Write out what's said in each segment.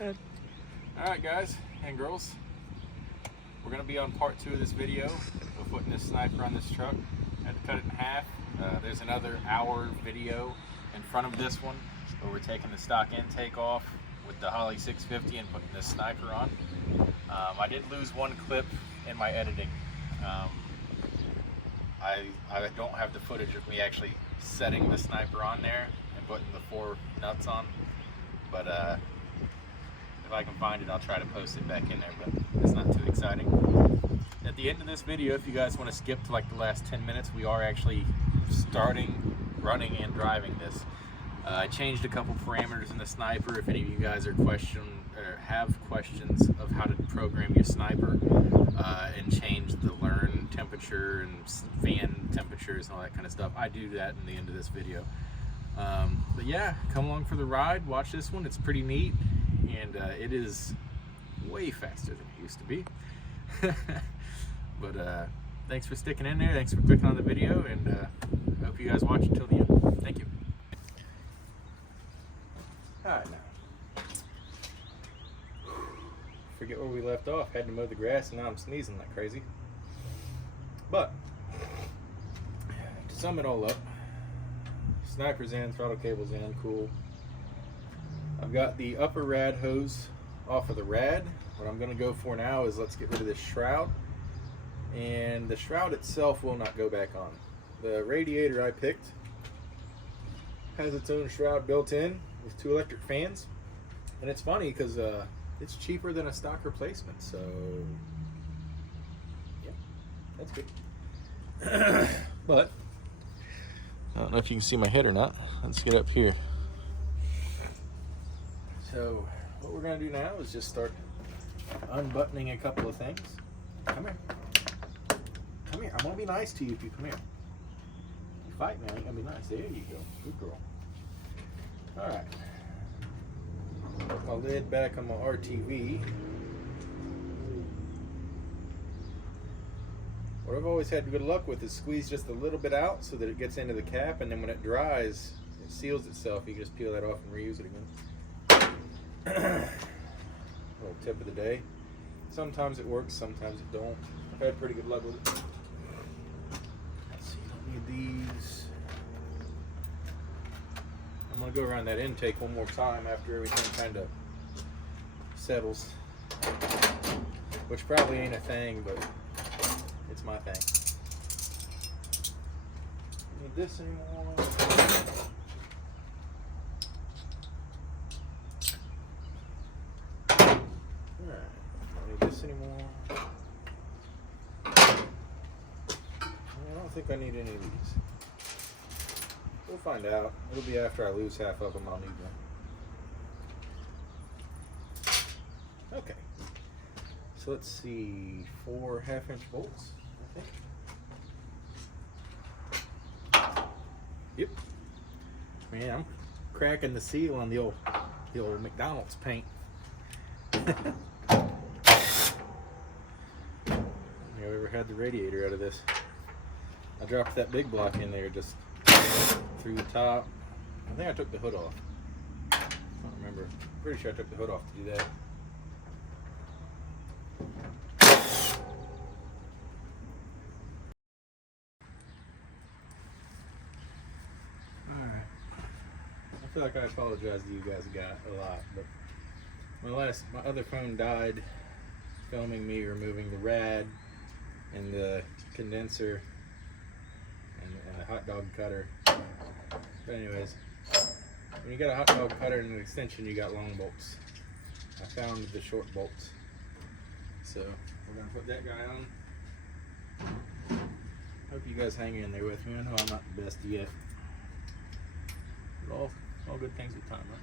Alright guys and girls, we're going to be on part 2 of this video of putting this sniper on this truck. I had to cut it in half. There's another hour video in front of this one where we're taking the stock intake off with the Holley 650 and putting this sniper on. I did lose one clip in my editing. I don't have the footage of me actually setting the sniper on there and putting the 4 nuts on, but if I can find it, I'll try to post it back in there, but it's not too exciting. At the end of this video, if you guys want to skip to like the last 10 minutes, we are actually starting running and driving this. I changed a couple parameters in the sniper. If any of you guys are have questions of how to program your sniper and change the learn temperature and fan temperatures and all that kind of stuff, I do that in the end of this video. But yeah, come along for the ride, watch this one. It's pretty neat, and it is way faster than it used to be. But thanks for sticking in there, thanks for clicking on the video, and I hope you guys watch until the end. Thank you. Alright, now forget where we left off. Had to mow the grass and now I'm sneezing like crazy. But to sum it all up, sniper's in, throttle cable's in, cool. I've got the upper rad hose off of the rad. What I'm going to go for now is let's get rid of this shroud, and the shroud itself will not go back on. The radiator I picked has its own shroud built in with 2 electric fans, and it's funny because it's cheaper than a stock replacement, so yeah, that's good. But I don't know if you can see my head or not. Let's get up here. So what we're going to do now is just start unbuttoning a couple of things. Come here. Come here. I'm going to be nice to you if you come here. You fight me, I ain't going to be nice. There you go. Good girl. Alright. Put my lid back on my RTV. What I've always had good luck with is squeeze just a little bit out so that it gets into the cap, and then when it dries, it seals itself. You can just peel that off and reuse it again. Little tip of the day. Sometimes it works, sometimes it don't. I've had pretty good luck with it. Let's see, don't need these. I'm going to go around that intake one more time after everything kind of settles. Which probably ain't a thing, but it's my thing. Don't need this anymore. Alright, don't need this anymore. I don't think I need any of these. We'll find out. It'll be after I lose half of them, I'll need them. Okay. So let's see, 4 half-inch bolts, I think. Yep. Man, I'm cracking the seal on the old McDonald's paint. You ever had the radiator out of this? I dropped that big block in there just through the top. I think I took the hood off. I don't remember. Pretty sure I took the hood off to do that. Alright. I feel like I apologize to you guys a lot, but my other phone died filming me removing the rad and the condenser and a hot dog cutter. But anyways, when you got a hot dog cutter and an extension, you got long bolts. I found the short bolts. So we're gonna put that guy on. Hope you guys hang in there with me. I know I'm not the best yet. But all good things with time, right?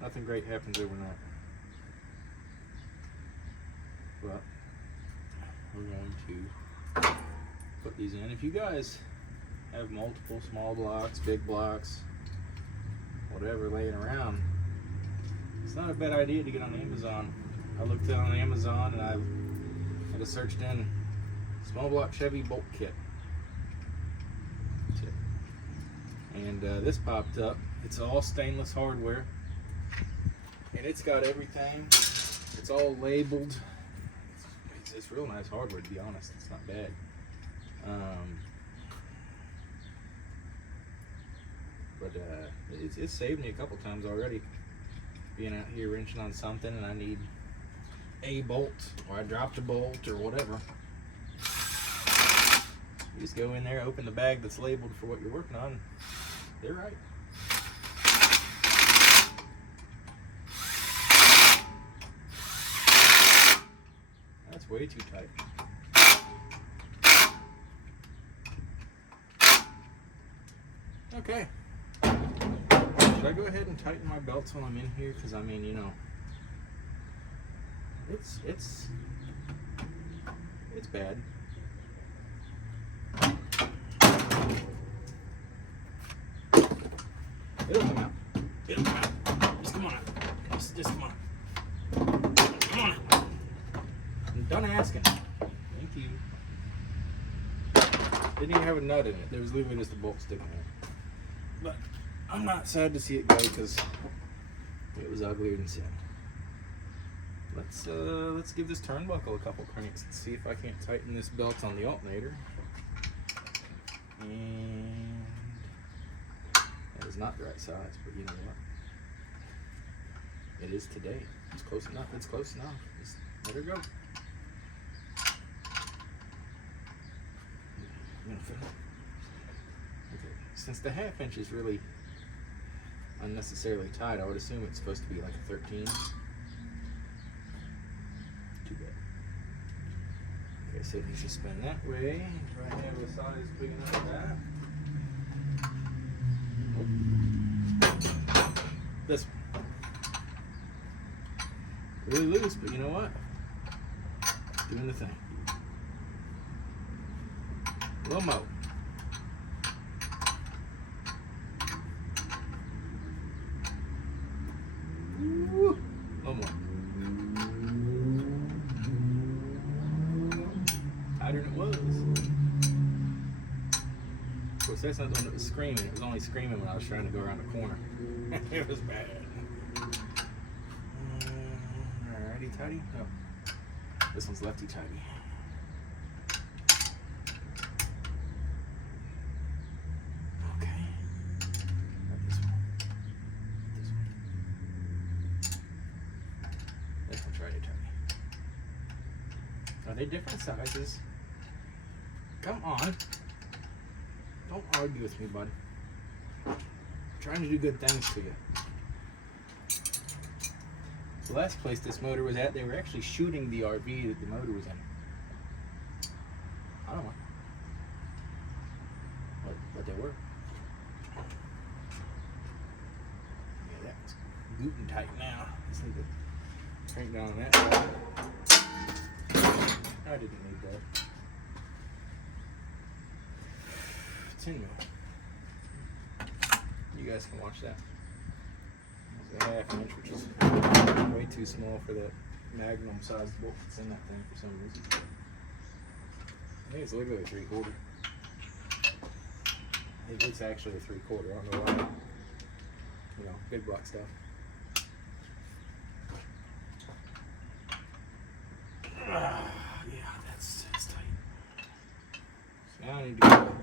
Nothing great happens overnight. But we're going to put these in. If you guys have multiple small blocks, big blocks, whatever laying around, it's not a bad idea to get on Amazon. I looked on Amazon and I just searched in small block Chevy bolt kit. And this popped up. It's all stainless hardware. And it's got everything. It's all labeled. It's real nice hardware, to be honest. It's not bad. But it's saved me a couple times already. Being out here wrenching on something and I need a bolt, or I dropped a bolt, or whatever. You just go in there, open the bag that's labeled for what you're working on. They're right. That's way too tight. Okay. Should I go ahead and tighten my belts while I'm in here? Because I mean, you know, it's bad. It'll come out. It'll come out. Just come on out. Just come on. Come on out. I'm done asking. Thank you. Didn't even have a nut in it. There was literally just a bolt sticking in it. But I'm not sad to see it go because it was uglier than sin. Let's give this turnbuckle a couple cranks and see if I can't tighten this belt on the alternator. And that is not the right size, but you know what? It is today. It's close enough. It's close enough. Just let her go. Okay. Since the 1/2 inch is really unnecessarily tight, I would assume it's supposed to be like a 13. Too bad. Okay, so it needs to spin that way. Do I have a size big enough for that? This one. Really loose, but you know what? Doing the thing. A little more. Woo. A little more. Tighter than it was. Of course, that's not the one that was screaming. It was only screaming when I was trying to go around the corner. It was bad. Righty tighty? No. This one's lefty tighty. Okay. Not this one. This one. This one's righty tighty. Are they different sizes? Come on. Don't argue with me, bud. I'm trying to do good things to you. The last place this motor was at, they were actually shooting the RV that the motor was in. I don't know. But they were. Yeah, that's gluten tight now. Just need to crank down on that side. I didn't need that. It's in there. You guys can watch that. It's a 1/2 inch, which is way too small for that magnum sized bolt that's in that thing for some reason. I think it's literally a 3/4. It's actually a 3/4. I don't know why. You know, big block stuff. Yeah, that's tight. So now I need to go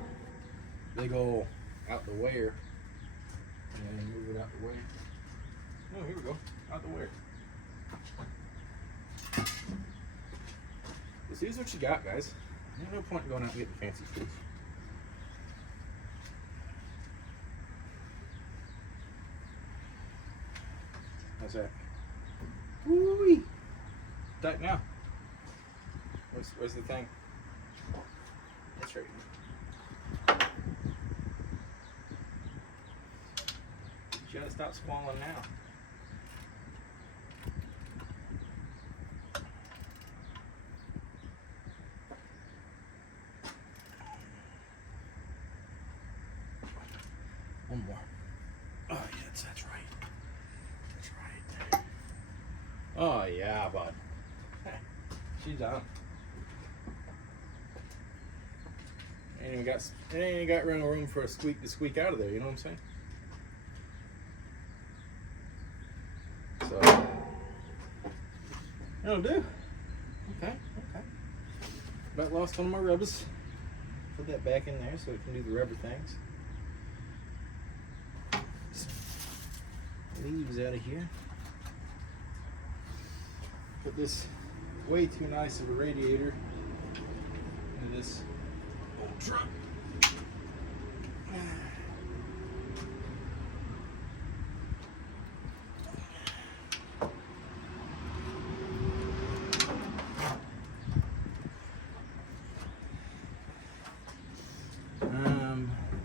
big ol' out the wear and move it out the way. Oh, here we go. Out the wear. Well, see what you got, guys. There's no point in going out and getting fancy screws. How's that? Woo-wee! Tight now. Where's the thing? That's right. You gotta stop squalling now. One more. Oh, yes, that's right. That's right. Oh, yeah, bud. She's on. Ain't even got room for a squeak to squeak out of there, you know what I'm saying? So That'll do. Okay. About lost one of my rubbers. Put that back in there so it can do the rubber things. Leaves out of here. Put this way too nice of a radiator into this old truck.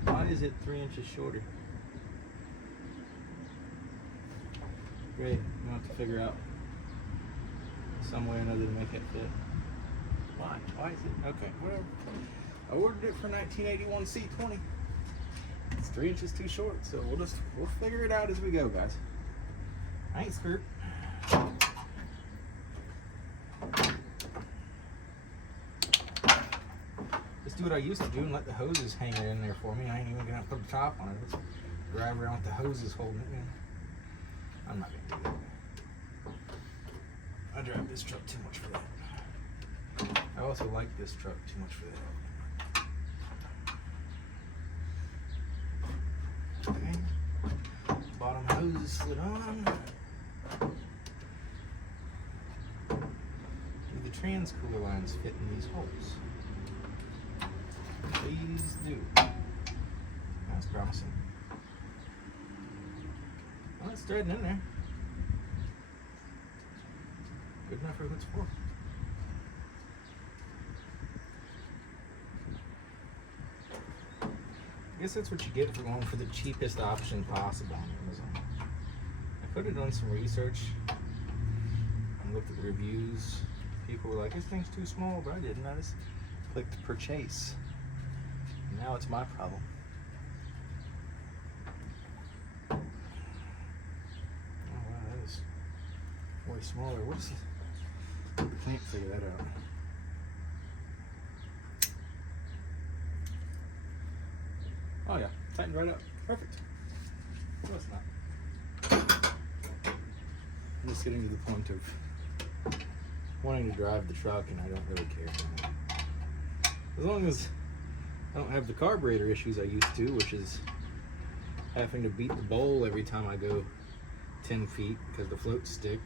Why is it 3 inches shorter? Great, we'll have to figure out some way or another to make it fit. Why? Why is it? Okay, whatever. I ordered it for 1981 C20. It's 3 inches too short, so we'll figure it out as we go, guys. I ain't scared. Just do what I used to do and let the hoses hang it in there for me. I ain't even gonna put the top on it. Let's drive around with the hoses holding it in. I'm not gonna do that. I drive this truck too much for that. I also like this truck too much for that. Okay. Bottom hose is slid on. Do the trans cooler lines fit in these holes? Please do. That's promising. Well, it's threading in there. Good enough for what it's for. I guess that's what you get for going for the cheapest option possible on Amazon. I could have done some research and looked at the reviews. People were like, this thing's too small, but I didn't. I just clicked purchase. And now it's my problem. Oh wow, that is way smaller. What is it? I can't figure that out. Oh yeah, tightened right up. Perfect. No, it's not. I'm just getting to the point of wanting to drive the truck, and I don't really care anymore. As long as I don't have the carburetor issues I used to, which is having to beat the bowl every time I go 10 feet because the floats stick.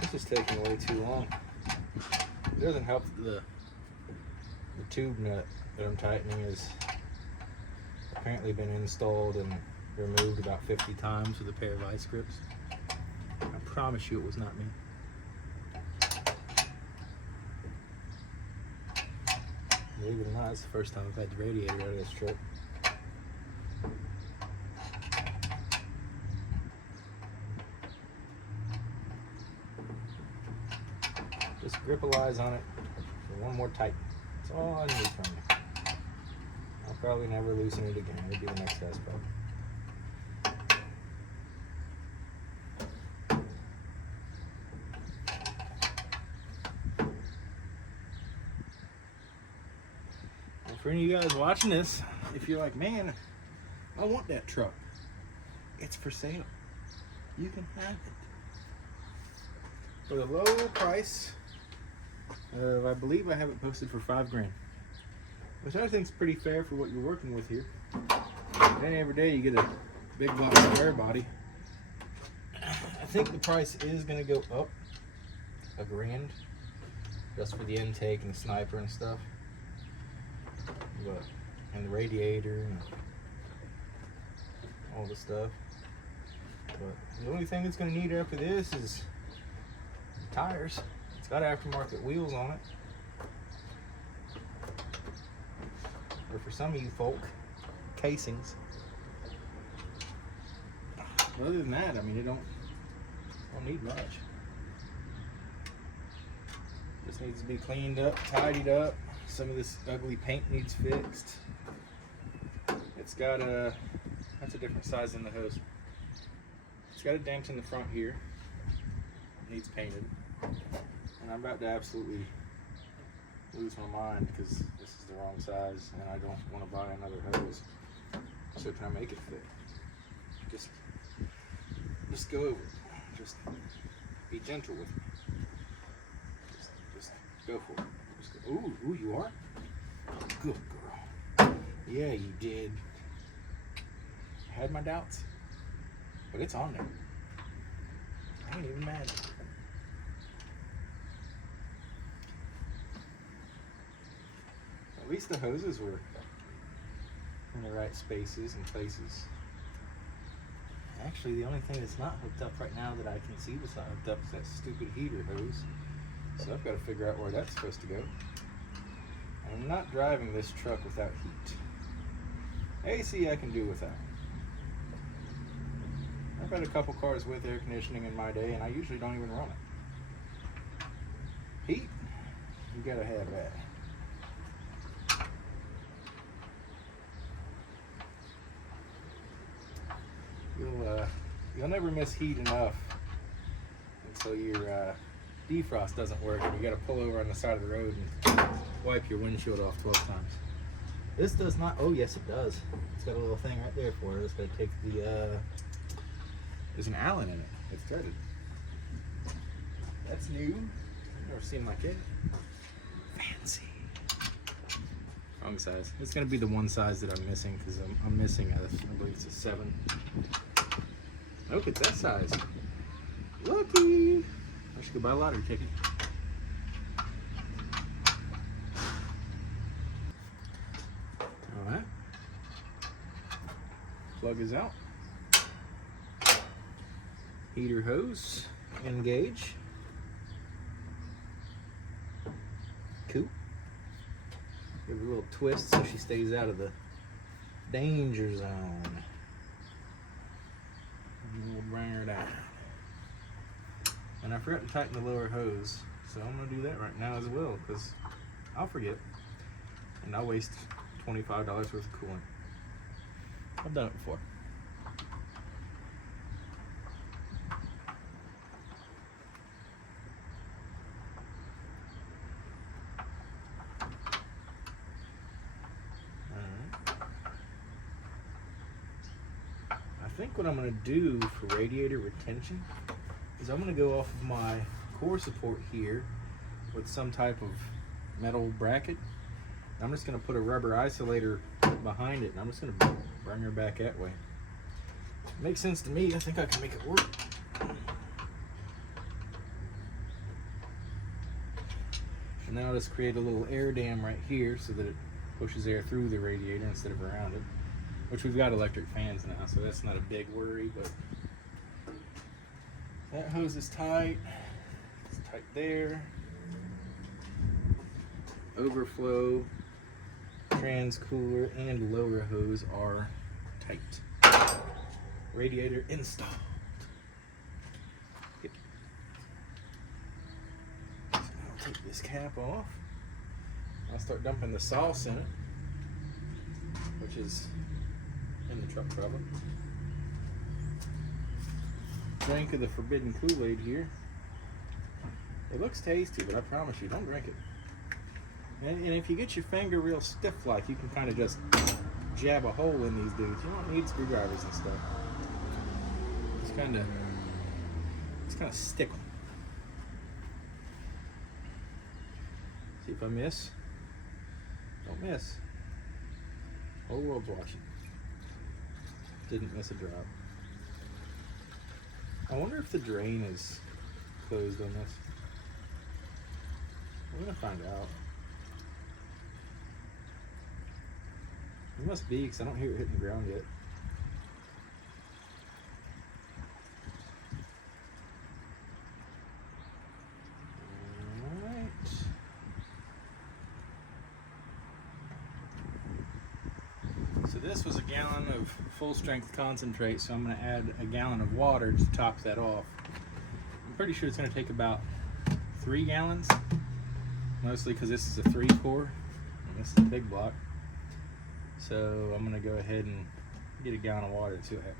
This is taking way too long. It doesn't help that the tube nut that I'm tightening has apparently been installed and removed about 50 times with a pair of vice grips. I promise you it was not me. Believe it or not, it's the first time I've had the radiator out of this truck. Just gripalize on it for one more tighten. That's all I need from you. I'll probably never loosen it again. It'll be the next test problem. Well, for any of you guys watching this, if you're like, man, I want that truck, it's for sale. You can have it for the low price. I believe I have it posted for $5 grand, which I think is pretty fair for what you're working with here. Then every day you get a big block square body. I think the price is going to go up $1 grand just for the intake and the sniper and stuff, and the radiator and all the stuff. But the only thing it's going to need after this is the tires. It's got aftermarket wheels on it. Or for some of you folk, casings. But other than that, I mean, it don't need much. Just needs to be cleaned up, tidied up. Some of this ugly paint needs fixed. It's got that's a different size than the hose. It's got a dent in the front here. needs painted. And I'm about to absolutely lose my mind because this is the wrong size and I don't want to buy another hose. So can I make it fit? Just go over it. Just be gentle with me. Just go for it. Just go. Ooh, you are? Good girl. Yeah, you did. I had my doubts, but it's on there. I ain't even mad. At least the hoses were in the right spaces and places. Actually, the only thing that's not hooked up right now that I can see that's not hooked up is that stupid heater hose. So I've got to figure out where that's supposed to go. I'm not driving this truck without heat. AC I can do without. I've had a couple cars with air conditioning in my day and I usually don't even run it. Heat, you gotta have that. You'll never miss heat enough until your defrost doesn't work and you got to pull over on the side of the road and wipe your windshield off 12 times. This does not. Oh yes, it does. It's got a little thing right there for it. It's going to take the. There's an Allen in it. It's threaded. That's new. I've never seen like it. Fancy. Wrong size. It's going to be the one size that I'm missing because I'm missing I believe it's a 7. Nope, it's that size. Lucky. I should go buy a lottery ticket. Alright. Plug is out. Heater hose. Engage. Cool. Give her a little twist so she stays out of the danger zone. And we'll bring her down. And I forgot to tighten the lower hose, so I'm going to do that right now as well, because I'll forget. And I'll waste $25 worth of coolant. I've done it before. I think what I'm going to do for radiator retention is I'm going to go off of my core support here with some type of metal bracket. I'm just going to put a rubber isolator behind it and I'm just going to bring her back that way. Makes sense to me. I think I can make it work. And now I'll just create a little air dam right here so that it pushes air through the radiator instead of around it. Which we've got electric fans now, so that's not a big worry, but that hose is tight. It's tight there. Overflow, trans cooler, and lower hose are tight. Radiator installed. Yep. So now I'll take this cap off. I'll start dumping the sauce in it, which is in the truck probably. Drink of the forbidden Kool-Aid here. It looks tasty, but I promise you, don't drink it. And if you get your finger real stiff like, you can kind of just jab a hole in these dudes. You don't need screwdrivers and stuff. Just kind of stick them. See if I miss. Don't miss. Whole world's watching. Didn't miss a drop. I wonder if the drain is closed on this. We're gonna find out. It must be, because I don't hear it hitting the ground yet. Alright. So this was a gallon of full strength concentrate, so I'm going to add a gallon of water to top that off. I'm pretty sure it's going to take about 3 gallons, mostly because this is a 3-core and this is a big block. So I'm going to go ahead and get a gallon of water to it.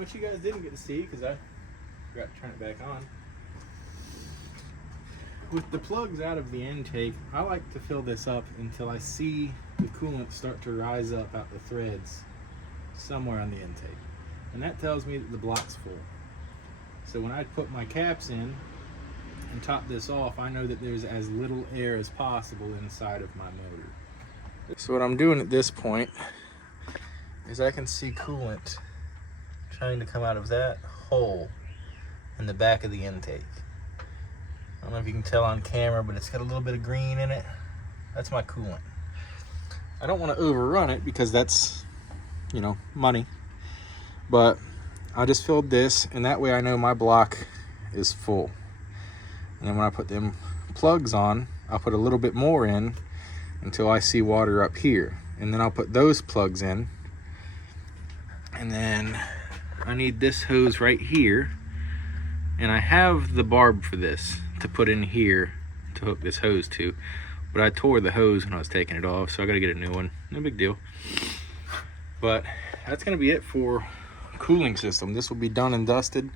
And what you guys didn't get to see, because I forgot to turn it back on, with the plugs out of the intake, I like to fill this up until I see the coolant start to rise up out the threads somewhere on the intake. And that tells me that the block's full. So when I put my caps in and top this off, I know that there's as little air as possible inside of my motor. So what I'm doing at this point is I can see coolant trying to come out of that hole in the back of the intake. I don't know if you can tell on camera, but it's got a little bit of green in it. That's my coolant. I don't want to overrun it because that's, you know, money. But I just filled this, and that way I know my block is full. And then when I put them plugs on, I'll put a little bit more in until I see water up here. And then I'll put those plugs in. And then I need this hose right here. And I have the barb for this to put in here to hook this hose to, but I tore the hose when I was taking it off, so I gotta get a new one. No big deal. But that's gonna be it for cooling system. This will be done and dusted.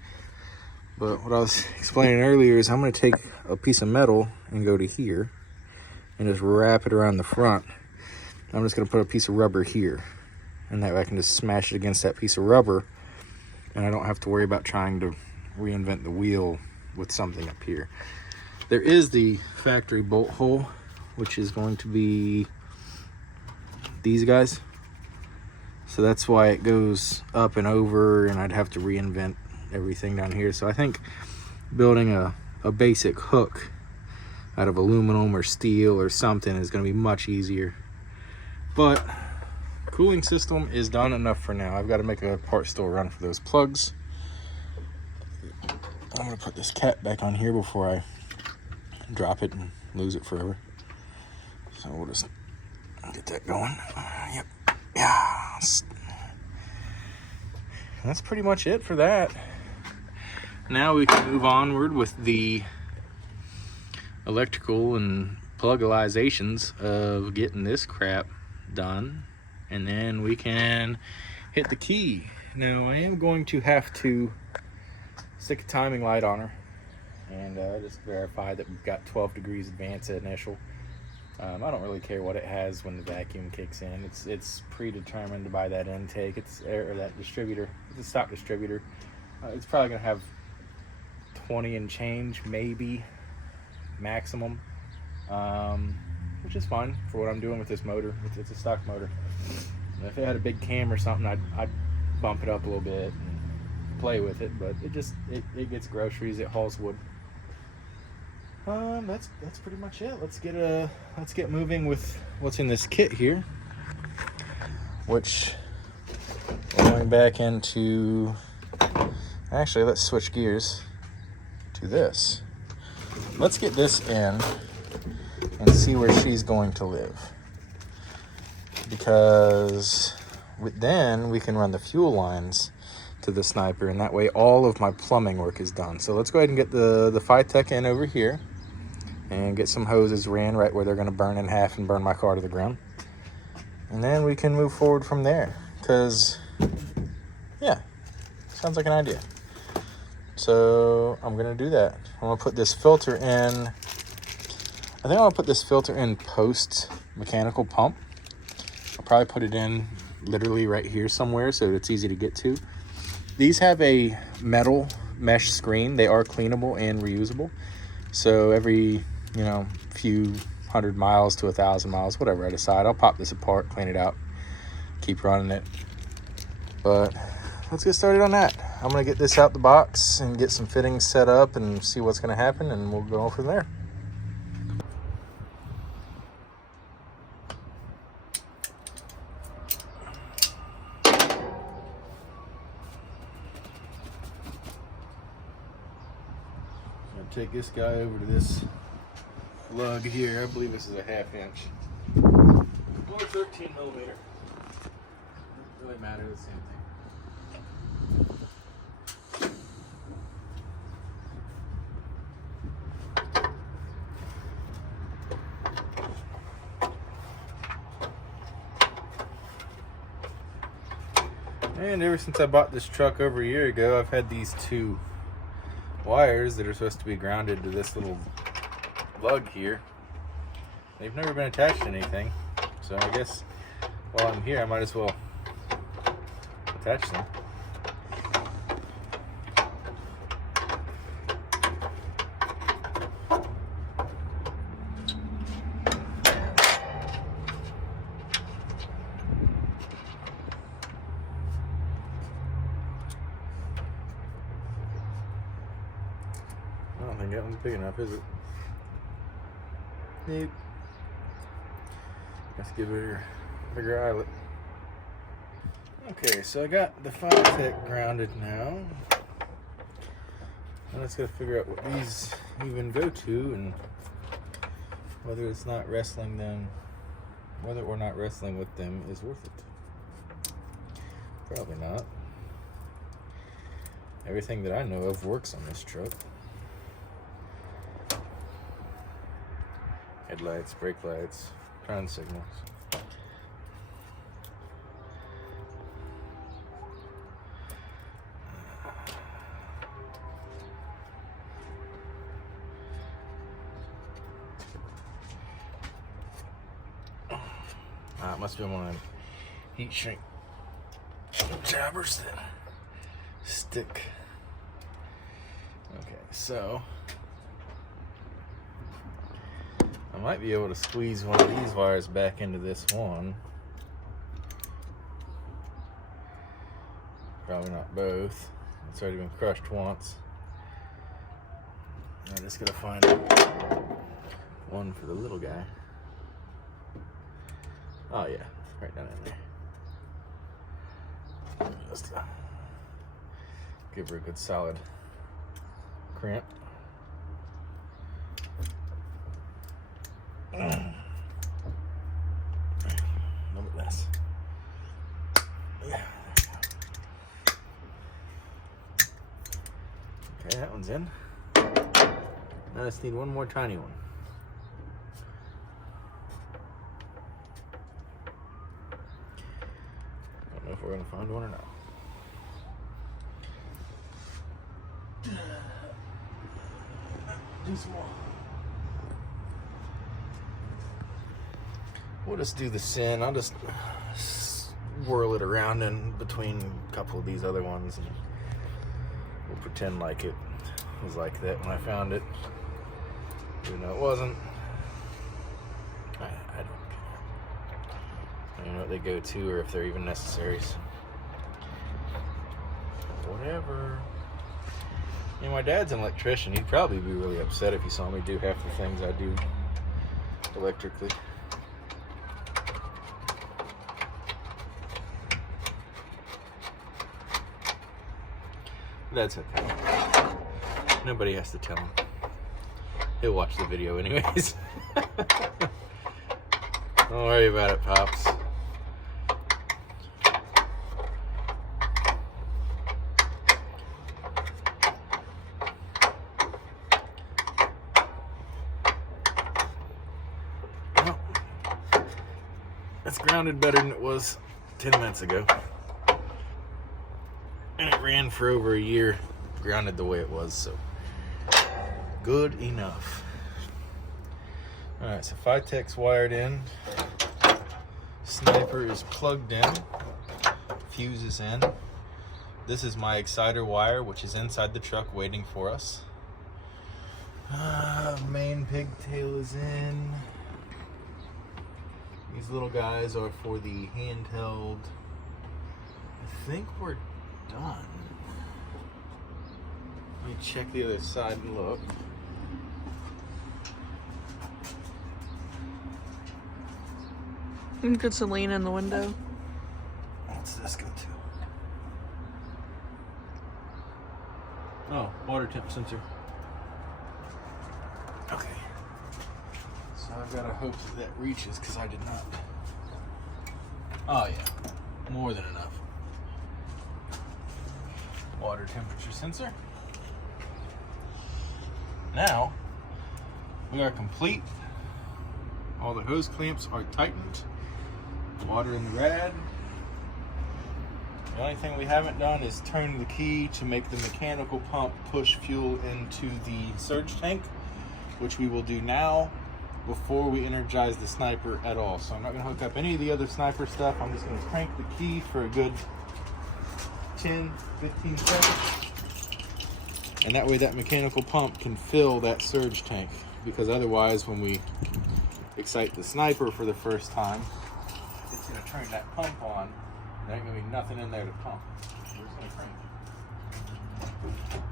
But what I was explaining earlier is I'm gonna take a piece of metal and go to here and just wrap it around the front. I'm just gonna put a piece of rubber here, and that way I can just smash it against that piece of rubber, and I don't have to worry about trying to reinvent the wheel with something up here. There is the factory bolt hole, which is going to be these guys. So that's why it goes up and over, and I'd have to reinvent everything down here. So I think building a basic hook out of aluminum or steel or something is going to be much easier. But cooling system is done enough for now. I've got to make a part store run for those plugs. I'm gonna put this cap back on here before I drop it and lose it forever. So we'll just get that going. Yep. Yeah. That's pretty much it for that. Now we can move onward with the electrical and plugalizations of getting this crap done. And then we can hit the key. Now I am going to have to stick a timing light on her and just verify that we've got 12 degrees advance at initial. I don't really care what it has when the vacuum kicks in. It's predetermined by that intake. It's or that distributor. It's a stock distributor. It's probably gonna have 20 and change, maybe maximum, which is fine for what I'm doing with this motor. It's a stock motor. And if it had a big cam or something, I'd bump it up a little bit and play with it, but it gets groceries, it hauls wood. That's pretty much it. Let's get moving with what's in this kit here, which we're going back into. Actually, let's switch gears to this. Let's get this in and see where she's going to live, because then we can run the fuel lines to the Sniper, and that way all of my plumbing work is done. So let's go ahead and get the Phytech in over here and get some hoses ran right where they're going to burn in half and burn my car to the ground, and then we can move forward from there, because yeah, sounds like an idea. So I'm gonna do that. I'm gonna put this filter in. I think I'll put this filter in post mechanical pump. I'll probably put it in literally right here somewhere so it's easy to get to. These have a metal mesh screen. They are cleanable and reusable. So every, few 100 miles to 1,000 miles, whatever I decide, I'll pop this apart, clean it out, keep running it. But let's get started on that. I'm gonna get this out the box and get some fittings set up and see what's gonna happen, and we'll go from there. Take this guy over to this lug here. I believe this is a 1/2 inch or 13 millimeter. Doesn't really matter, the same thing. And ever since I bought this truck over a year ago, I've had these two wires that are supposed to be grounded to this little lug here. They've never been attached to anything, so I guess while I'm here I might as well attach them. I don't think that one's big enough, is it? Nope. Let's give it a bigger eyelet. Okay, so I got the 5-tech grounded now. And let's gotta figure out what these even go to and whether it's not wrestling them, whether or not wrestling with them is worth it. Probably not. Everything that I know of works on this truck. Headlights, brake lights, turn signals. It must be one of them heat shrink jabbers that stick. Okay, so I might be able to squeeze one of these wires back into this one. Probably not both. It's already been crushed once. I'm just gonna find one for the little guy. Oh yeah, right down in there. Just give her a good solid crimp. A little bit less. Yeah. Okay, that one's in. Now I just need one more tiny one. Don't know if we're gonna find one or not. Do some more. We'll just do the sin. I'll just swirl it around in between a couple of these other ones, and we'll pretend like it was like that when I found it, even though it wasn't. I don't care. I don't know what they go to or if they're even necessary. So whatever. You know, my dad's an electrician. He'd probably be really upset if he saw me do half the things I do electrically. That's okay. Nobody has to tell him. He'll watch the video anyways. Don't worry about it, Pops. Well, it's grounded better than it was 10 minutes ago. And it ran for over a year, grounded the way it was, so good enough. Alright, so 5-tech's wired in. Sniper is plugged in. Fuse is in. This is my exciter wire, which is inside the truck waiting for us. Main pigtail is in. These little guys are for the handheld. I think we're done. Let me check the other side and look. You could lean in the window. What's this go to? Oh, water temp sensor. Okay. So I've got to hope that that reaches because I did not. Oh yeah, more than enough. Water temperature sensor. Now we are complete. All the hose clamps are tightened. Water in the rad. The only thing we haven't done is turn the key to make the mechanical pump push fuel into the surge tank, which we will do now before we energize the sniper at all. So I'm not gonna hook up any of the other sniper stuff. I'm just gonna crank the key for a good 10, 15 seconds. And that way that mechanical pump can fill that surge tank, because otherwise when we excite the sniper for the first time, it's gonna turn that pump on. There ain't gonna be nothing in there to pump. We're just gonna crank it.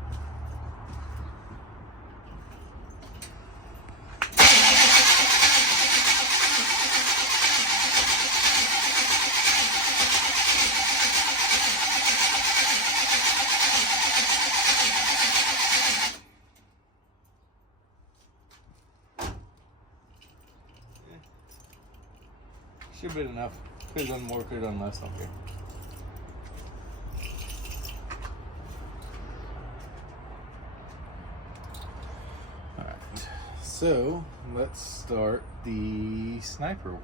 Should have been enough. Could have done more, could have done less, don't care. Alright, so let's start the sniper.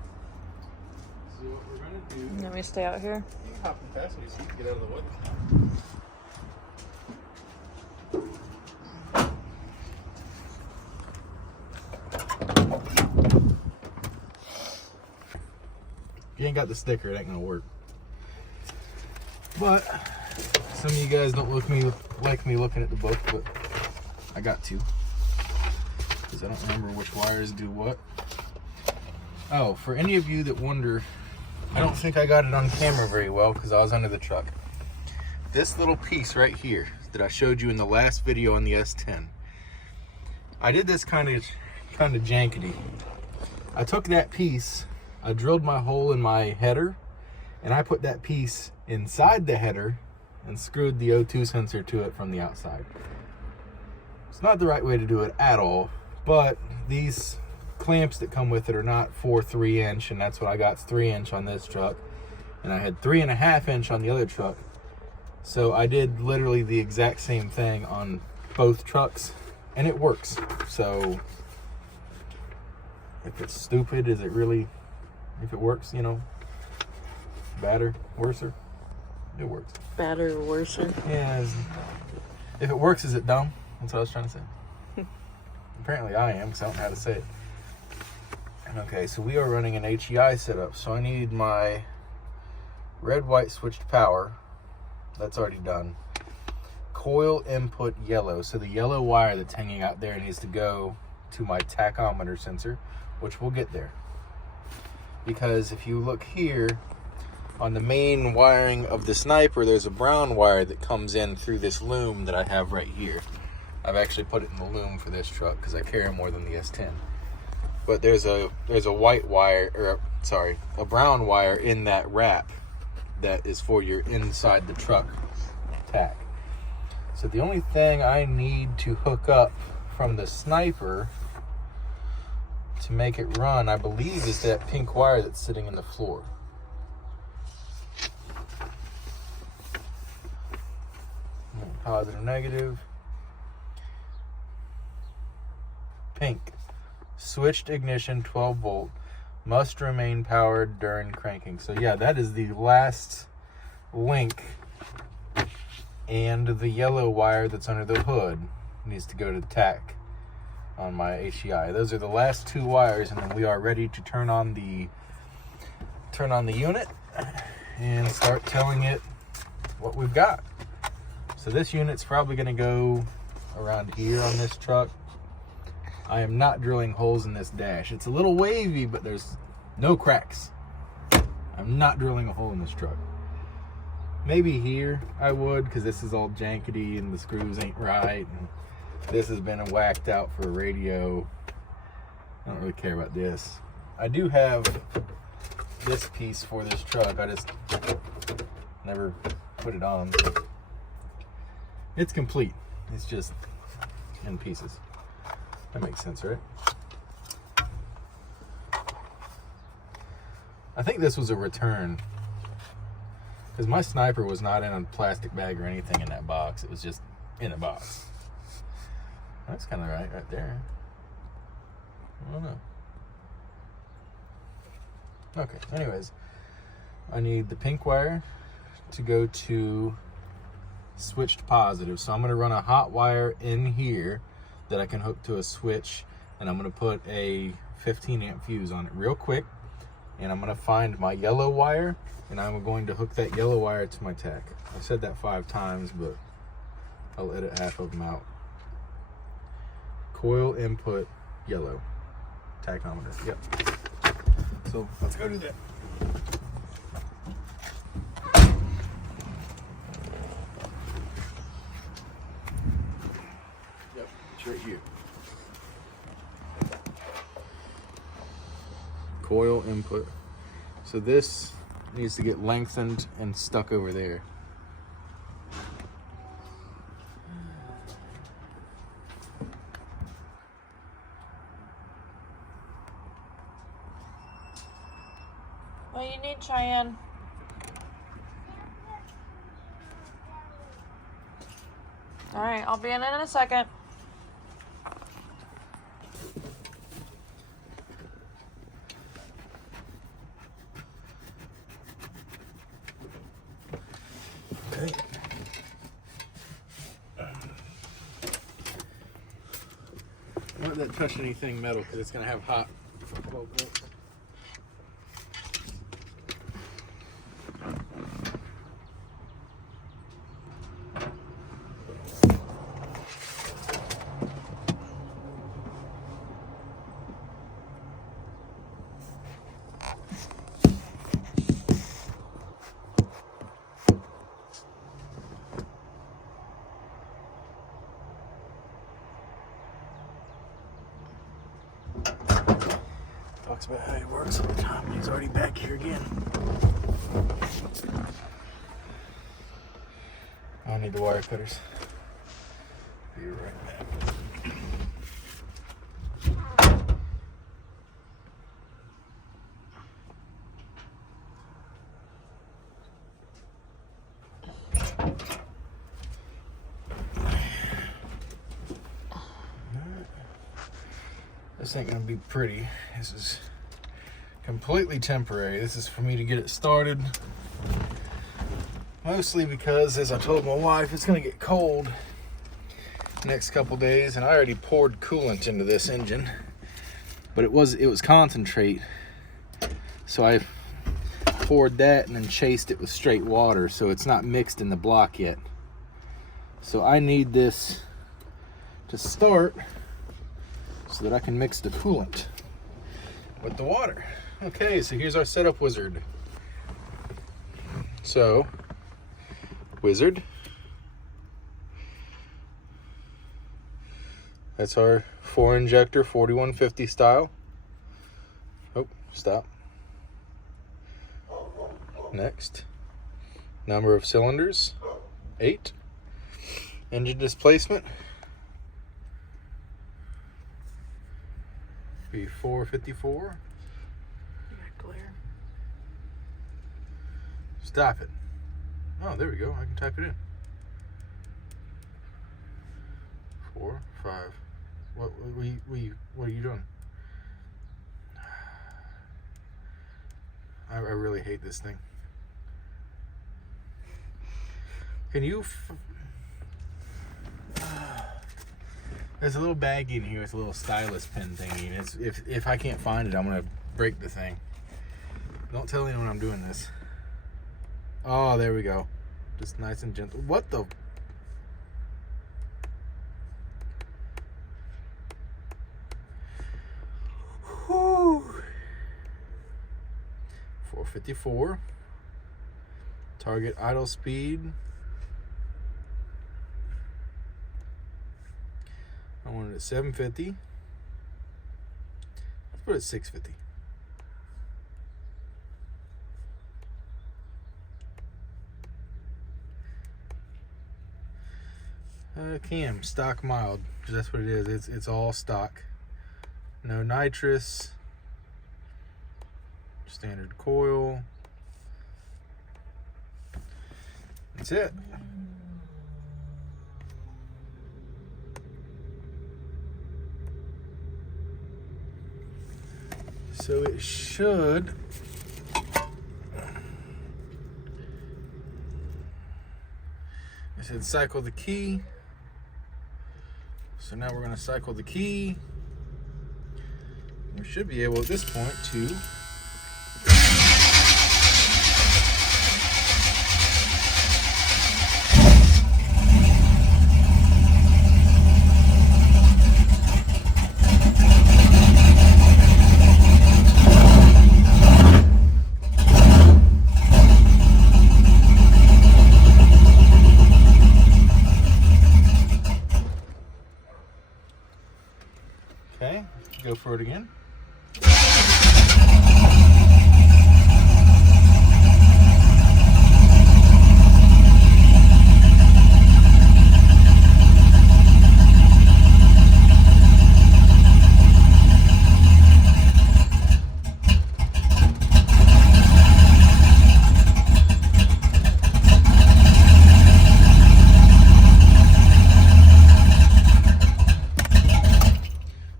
So what we're gonna do. Let me stay out here. You can hop in the passenger seat and get out of the way. If you ain't got the sticker, it ain't gonna work. But some of you guys don't like me looking at the book, but I got to, because I don't remember which wires do what. Oh, for any of you that wonder, I don't think I got it on camera very well because I was under the truck. This little piece right here that I showed you in the last video on the S10, I did this kind of jankety. I took that piece, I drilled my hole in my header, and I put that piece inside the header and screwed the O2 sensor to it from the outside. It's not the right way to do it at all, but these clamps that come with it are not 3" and that's what I got. It's 3" on this truck, and I had 3.5" on the other truck. So I did literally the exact same thing on both trucks, and it works. So if it's stupid, is it really? If it works, you know, badder, worser, it works. Badder or worser? Yeah. If it works, is it dumb? That's what I was trying to say. Apparently I am, because I don't know how to say it. Okay, so we are running an HEI setup. So I need my red, white switched power. That's already done. Coil input yellow. So the yellow wire that's hanging out there needs to go to my tachometer sensor, which we'll get there. Because if you look here, on the main wiring of the sniper, there's a brown wire that comes in through this loom that I have right here. I've actually put it in the loom for this truck because I carry more than the S10. But there's a white wire, or sorry, a brown wire in that wrap that is for your inside the truck tack. So the only thing I need to hook up from the sniper to make it run, I believe, is that pink wire that's sitting in the floor. Positive, negative. Pink. Switched ignition, 12 volt. Must remain powered during cranking. So yeah, that is the last link. And the yellow wire that's under the hood needs to go to the tack on my HEI. Those are the last two wires, and then we are ready to turn on the unit and start telling it what we've got. So this unit's probably going to go around here on this truck. I am not drilling holes in this dash. It's a little wavy, but there's no cracks. I'm not drilling a hole in this truck. Maybe here I would, because this is all jankety and the screws ain't right. And this has been whacked out for a radio. I don't really care about this. I do have this piece for this truck. I just never put it on. It's complete. It's just in pieces. That makes sense, right? I think this was a return, because my sniper was not in a plastic bag or anything in that box. It was just in a box. That's kind of right there. I don't know. Okay, anyways, I need the pink wire to go to switched positive. So I'm going to run a hot wire in here that I can hook to a switch, and I'm going to put a 15 amp fuse on it real quick, and I'm going to find my yellow wire, and I'm going to hook that yellow wire to my tach. I said that 5 times, but I'll edit half of them out. Coil input yellow, tachometer. Yep. So let's go do that. Yep, it's right here. Coil input. So this needs to get lengthened and stuck over there. What do you need, Cheyenne? All right, I'll be in a second. Okay. Don't let that touch anything metal because it's going to have hot. Talks about how he works all the time. He's already back here again. I need the wire cutters. Be right back. This ain't gonna be pretty. This is completely temporary. This is for me to get it started. Mostly because, as I told my wife, it's gonna get cold the next couple days, and I already poured coolant into this engine, but it was concentrate. So I poured that and then chased it with straight water, so it's not mixed in the block yet. So I need this to start so that I can mix the coolant with the water. Okay, so here's our setup wizard. So, wizard. That's our 4-injector 4150 style. Oh, stop. Next. Number of cylinders, 8. Engine displacement, be 454. Clear. Stop it. Oh, there we go. I can type it in. 4, 5. What are you doing? I really hate this thing. Can you? There's a little baggie in here with a little stylus pin thingy, and if I can't find it, I'm gonna break the thing. Don't tell anyone I'm doing this. Oh, there we go. Just nice and gentle. What the? Whew. 454. Target idle speed. I want it at 750. Let's put it at 650. Cam, stock mild, because that's what it is. It's all stock. No nitrous. Standard coil. That's it. So it should said cycle the key. So now we're going to cycle the key. We should be able at this point to go for it again.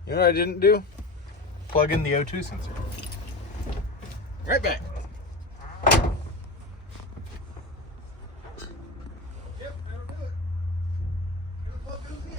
You know what I didn't do? Plug in the O2 sensor. Right back. Yep, that'll do it. Gonna plug those in.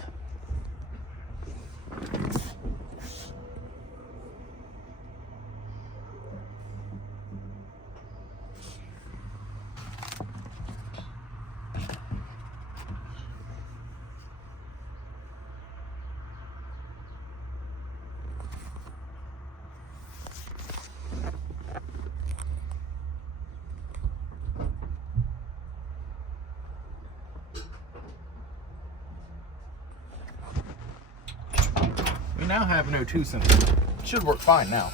We now have an O2 sensor. It should work fine now.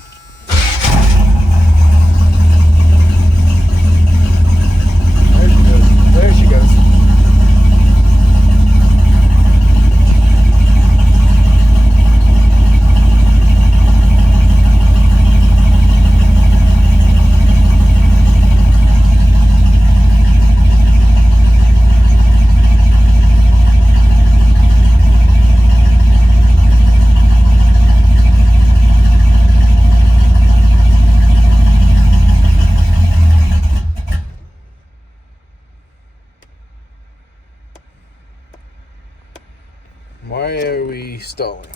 There she goes. There she goes. Why are we stalling?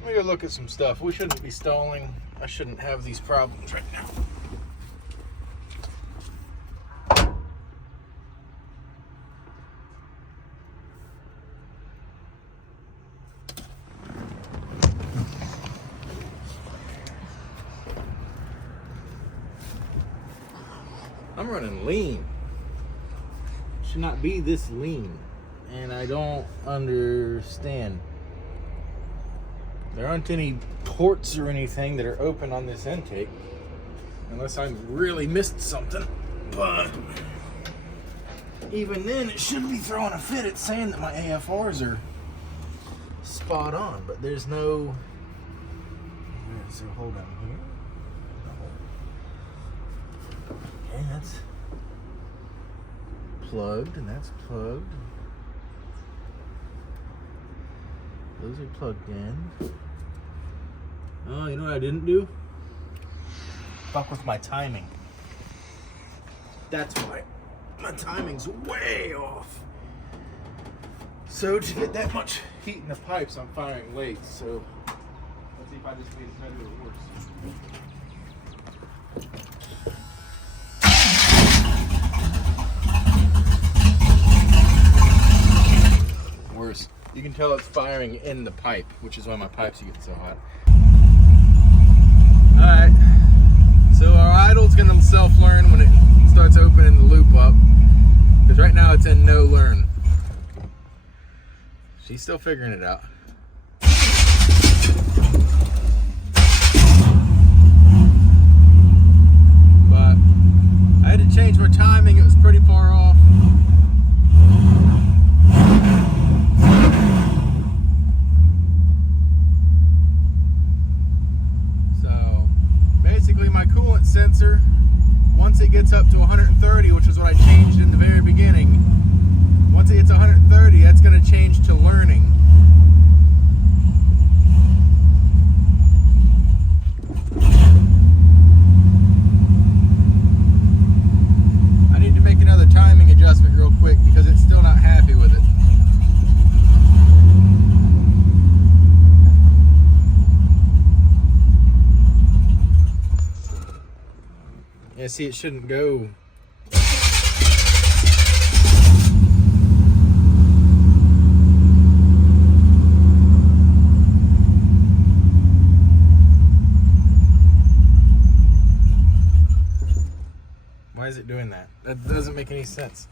Let me go look at some stuff. We shouldn't be stalling. I shouldn't have these problems right now. I'm running lean. Should not be this lean. And I don't understand. There aren't any ports or anything that are open on this intake. Unless I really missed something. But even then, it shouldn't be throwing a fit. It's saying that my AFRs are spot on. But there's no... There's a hole down here. Okay, that's plugged, and that's plugged. Those are plugged in. Oh, you know what I didn't do? Fuck with my timing. That's why. My timing's way off. So to get that much heat in the pipes, I'm firing late. So let's see if I just made it better or worse. Worse. You can tell it's firing in the pipe, which is why my pipes are getting so hot. Alright, so our idle's gonna self-learn when it starts opening the loop up. Because right now it's in no learn. She's still figuring it out. But I had to change my timing, it was pretty far off. So up to 130, which is what I changed in the very beginning. Once it hits 130, that's going to change to learning. I need to make another timing adjustment real quick because it's still not happy with it. Yeah, see, it shouldn't go. Why is it doing that? That doesn't make any sense.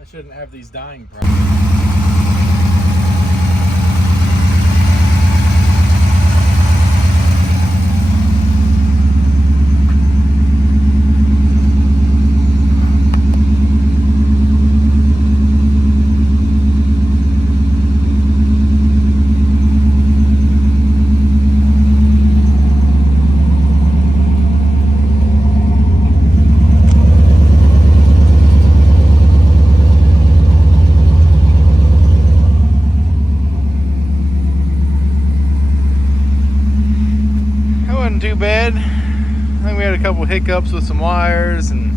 I shouldn't have these dying problems. Too bad. I think we had a couple hiccups with some wires, and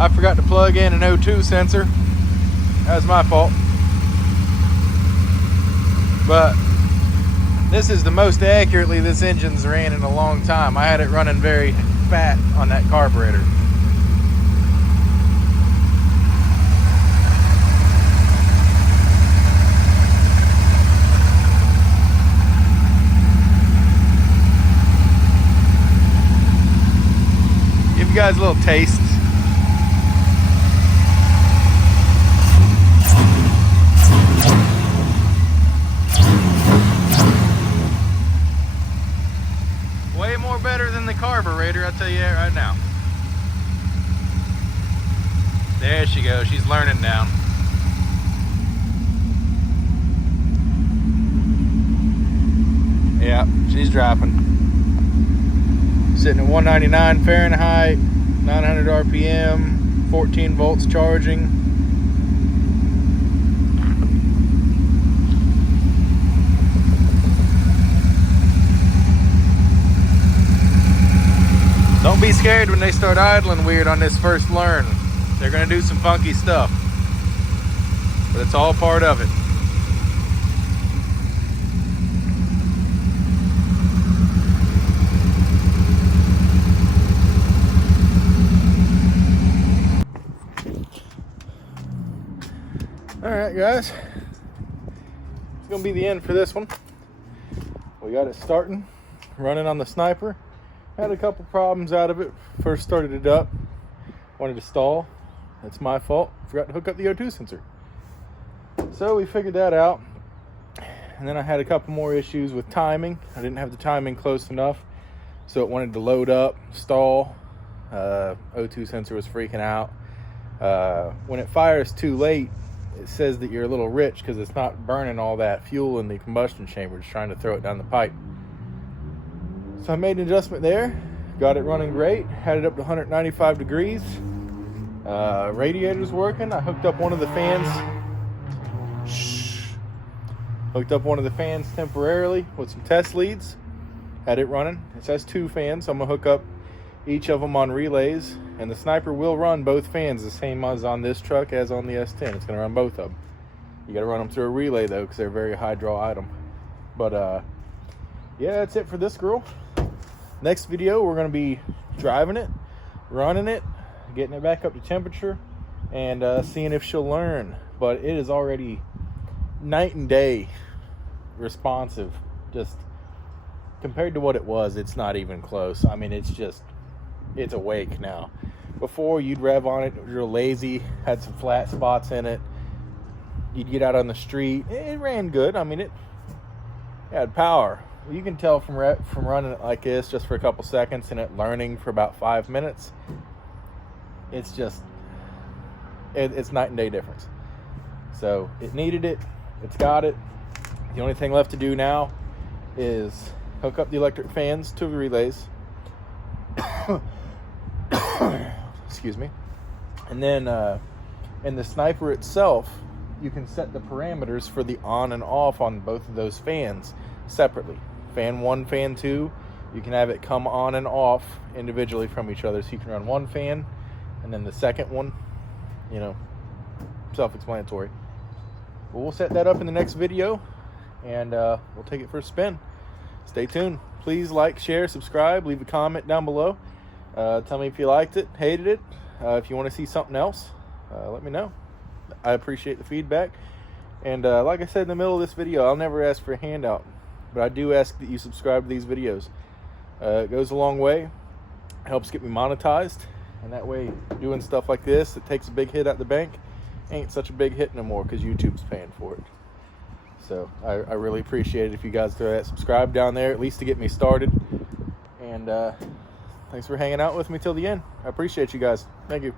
I forgot to plug in an O2 sensor. That was my fault. But this is the most accurately this engine's ran in a long time. I had it running very fat on that carburetor. Give you guys a little taste. Way more better than the carburetor, I'll tell you that right now. There she goes, she's learning down. Yeah, she's dropping. Sitting at 199 Fahrenheit, 900 RPM, 14 volts charging. Don't be scared when they start idling weird on this first learn. They're gonna do some funky stuff, but it's all part of it. All right, guys, it's gonna be the end for this one. We got it starting, running on the Sniper. Had a couple problems out of it. First started it up, wanted to stall. That's my fault. Forgot to hook up the O2 sensor. So we figured that out. And then I had a couple more issues with timing. I didn't have the timing close enough, so it wanted to load up, stall. O2 sensor was freaking out. When it fires too late, it says that you're a little rich because it's not burning all that fuel in the combustion chamber. It's trying to throw it down the pipe. So I made an adjustment there, got it running great, had it up to 195 degrees. Radiator's working. I hooked up one of the fans. Hooked up one of the fans temporarily with some test leads. Had it running. It says 2 fans, so I'm gonna hook up each of them on relays. And the Sniper will run both fans the same as on this truck as on the S10. It's gonna run both of them. You gotta run them through a relay though, because they're a very high draw item. But yeah, that's it for this girl. Next video, we're going to be driving it, running it, getting it back up to temperature, and seeing if she'll learn. But it is already night and day responsive. Just compared to what it was, it's not even close. I mean, it's awake now. Before, you'd rev on it, it was real lazy, had some flat spots in it. You'd get out on the street, it ran good. I mean, it had power. You can tell from running it like this just for a couple seconds and it learning for about 5 minutes. It's just, it's night and day difference. So it needed it. It's got it. The only thing left to do now is hook up the electric fans to the relays. Excuse me. And then in the Sniper itself, you can set the parameters for the on and off on both of those fans separately. Fan 1, fan 2, you can have it come on and off individually from each other. So you can run one fan and then the second one, you know, self-explanatory. But we'll set that up in the next video and we'll take it for a spin. Stay tuned. Please like, share, subscribe, leave a comment down below. Tell me if you liked it, hated it. If you want to see something else, let me know. I appreciate the feedback. And like I said in the middle of this video, I'll never ask for a handout, but I do ask that you subscribe to these videos. It goes a long way. It helps get me monetized, and that way doing stuff like this that takes a big hit at the bank ain't such a big hit no more because YouTube's paying for it. So I really appreciate it if you guys throw that subscribe down there, at least to get me started. And thanks for hanging out with me till the end. I appreciate you guys. Thank you.